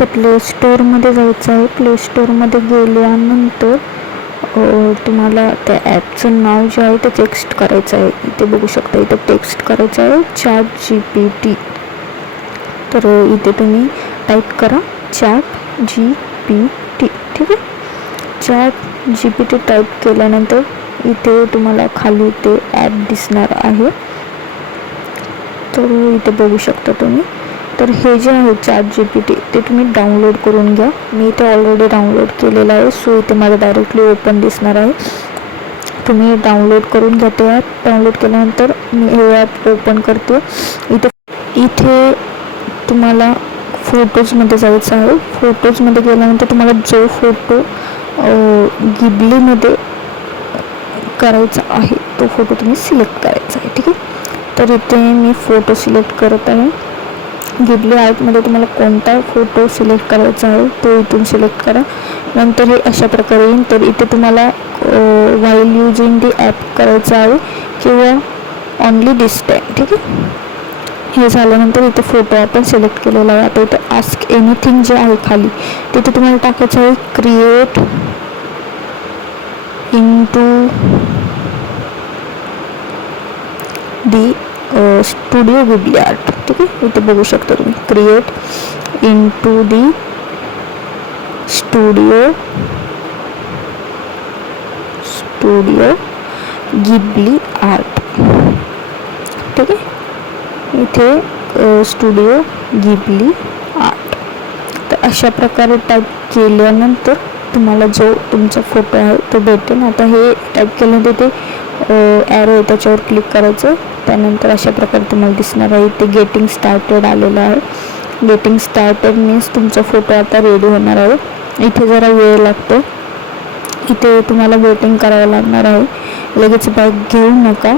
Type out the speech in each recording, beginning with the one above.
इथे प्ले स्टोअरमध्ये जायचं आहे. प्ले स्टोअरमध्ये गेल्यानंतर तुम्हाला त्या ॲपचं नाव जे आहे ते टेक्स्ट करायचं आहे. इथे बघू शकता, इथे टेक्स्ट करायचं आहे ChatGPT. तर इथे तुम्ही टाईप करा ChatGPT. ठीक आहे. ChatGPT टाईप केल्यानंतर इथे तुम्हाला खाली ते ॲप दिसणार आहे. तर इथे बघू शकता तुम्ही. तर हे जे आहे ChatGPT ते तुम्ही डाउनलोड करून घ्या. मी इथे ऑलरेडी डाउनलोड केलेलं आहे. सो इथे माझं डायरेक्टली ओपन दिसणार आहे. तुम्ही डाउनलोड करून घ्या ते ॲप. डाउनलोड केल्यानंतर मी हे ॲप ओपन करते. इथे तुम्हाला फोटोजमध्ये जायचं आहे. फोटोजमध्ये गेल्यानंतर तुम्हाला जो फोटो गिबलीमध्ये करायचा आहे तो फोटो तुम्ही सिलेक्ट करायचा आहे. ठीक आहे. तर इथे मी फोटो सिलेक्ट करत आहे. गिबली ॲपमध्ये तुम्हाला कोणता फोटो सिलेक्ट करायचा आहे तो इथून सिलेक्ट करा. नंतर हे अशा प्रकारे येईल. तर इथे तुम्हाला व्हाईल युजिंग दी ॲप करायचं आहे किंवा ऑनली दिस टाईम. ठीक आहे. हे झाल्यानंतर इथे फोटो आपण सिलेक्ट केलेला आहे. आता इथे आस्क एनिथिंग जे आहे खाली तिथे तुम्हाला टाकायचं आहे create into the studio Ghibli art. ठीक आहे. इथे बघू शकता तुम्ही create into the studio Ghibli art. ठीक आहे. इथे स्टुडिओ गिबली आर्ट. तर अशा प्रकारे टाईप केल्यानंतर तुम्हाला जो तुमचा फोटो आहे तो भेटेल. आता हे टाईप केल्यानंतर ते ॲरो आहे त्याच्यावर क्लिक करायचं. त्यानंतर अशा प्रकारे तुम्हाला दिसणार आहे. इथे गेटिंग स्टार्टेड आलेलं आहे. गेटिंग स्टार्टेड मीन्स तुमचा फोटो आता रेडी होणार आहे. इथे जरा वेळ लागतो. इथे तुम्हाला वेटिंग करावं लागणार आहे. लगेच बॅक घेऊ नका,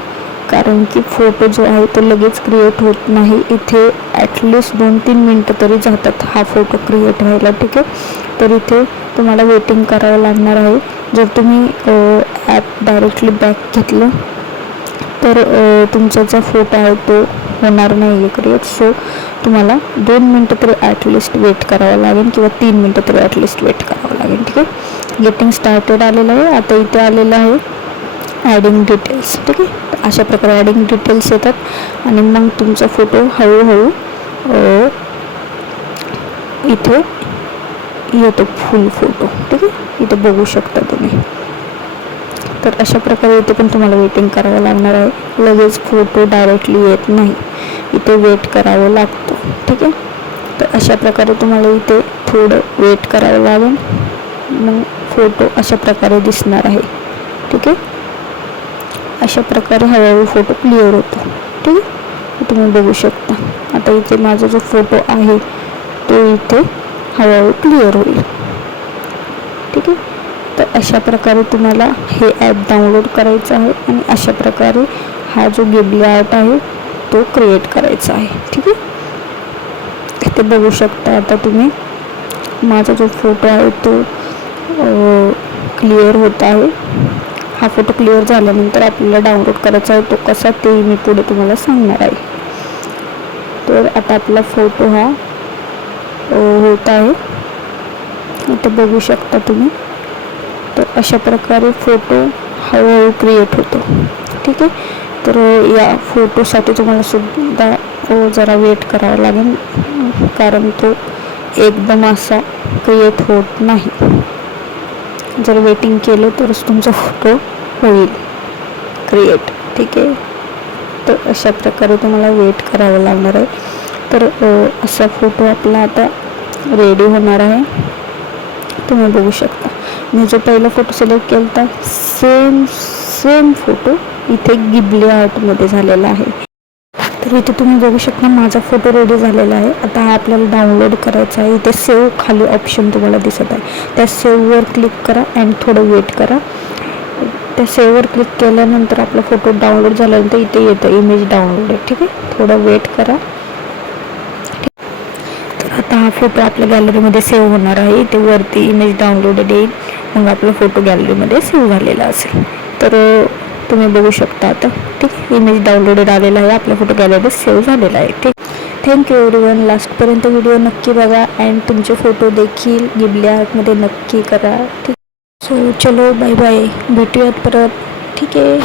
कारण की फोटो जो आहे तो लगेच क्रिएट होत नाही. इथे ॲटलिस्ट 2-3 मिनटं तरी जातात हा फोटो क्रिएट व्हायला. ठीक आहे. तर इथे तुम्हाला वेटिंग करावं लागणार आहे. जर तुम्ही ॲप डायरेक्टली बॅक घेतलं तर तुमचा जो फोटो आहे तो होणार नाही आहे क्रिएट. सो तुम्हाला 2 मिनटं तरी ॲटलिस्ट वेट करावं लागेल किंवा 3 मिनटं तरी ॲटलिस्ट वेट करावं लागेल. ठीक आहे. गेटिंग स्टार्टेड आलेलं आहे. आता इथे आलेलं आहे ॲडिंग डिटेल्स. ठीक आहे. अशा प्रकारे ॲडिंग डिटेल्स येतात आणि मग तुमचा फोटो हळूहळू इथे येतो फुल फोटो. ठीक आहे. इथे बघू शकता तुम्ही. तर अशा प्रकारे इथे पण तुम्हाला वेटिंग करावं लागणार आहे. लगेच फोटो डायरेक्टली येत नाही, इथे वेट करावं लागतं. ठीक आहे. तर अशा प्रकारे तुम्हाला इथे थोडं वेट करावं लागेल. मग फोटो अशा प्रकारे दिसणार आहे. ठीक आहे. अशा प्रकारे हळूहळू फोटो क्लिअर होतो. ठीक आहे. तुम्ही बघू शकता. आता इथे माझा जो फोटो आहे तो इथे हळूहळू क्लिअर होईल. ठीक आहे. तर अशा प्रकारे तुम्हाला हे ॲप डाउनलोड करायचं आहे आणि अशा प्रकारे हा जो गिबली आर्ट आहे तो क्रिएट करायचा आहे. ठीक आहे. इथे बघू शकता आता तुम्ही माझा जो फोटो आहे तो क्लिअर होत आहे. हा फोटो क्लिअर झाल्यानंतर आपल्याला डाउनलोड करायचा आहे तो कसा ते मी पुढे तुम्हाला सांगणार आहे. तर आता आपला फोटो हा होत आहे. इथे बघू शकता तुम्ही. तर अशा प्रकारे फोटो हळूहळू क्रिएट होतो. ठीक आहे. तर या फोटोसाठी तुम्हाला सुद्धा जरा वेट करावं लागेल, कारण तो एकदम असा क्रिएट होत नाही. जर वेटिंग केलं तरच तुमचा फोटो होईल क्रिएट. ठीक आहे. तर अशा प्रकारे तुम्हाला वेट करावं लागणार आहे. तर असा फोटो आपला आता रेडी होणार आहे. तुम्ही बघू शकता. मी जो पहिला फोटो सिलेक्ट केला होता सेम फोटो इथे गिबली आर्टमध्ये झालेला आहे. तर इथे तुम्ही बघू शकता माझा फोटो रेडी झालेला आहे. आता हा आपल्याला डाउनलोड करायचा आहे. इथे सेव्ह खाली ऑप्शन तुम्हाला दिसत आहे. त्या सेव्हवर क्लिक करा आणि थोडं वेट करा. त्या सेव्हवर क्लिक केल्यानंतर आपला फोटो डाउनलोड झाल्यानंतर इथे येतं इमेज डाउनलोड आहे. ठीक आहे. थोडं वेट करा. तर आता हा फोटो आपल्या गॅलरीमध्ये सेव्ह होणार आहे. इथे वरती इमेज डाउनलोडेड येईल. मग आपला फोटो गॅलरीमध्ये सेव्ह झालेला असेल. तर तुम्ही बघू शकता आता. ठीक आहे. इमेज डाउनलोडेड आलेला आहे. आपला फोटो गॅलरीमध्ये सेव्ह झालेला आहे. ठीक. Thank you everyone. लास्टपर्यंत व्हिडिओ नक्की बघा अँड तुमचे फोटो देखील गिबली आर्टमध्ये नक्की करा. ठीक. सो चलो बाय बाय, भेटूयात परत. ठीक आहे.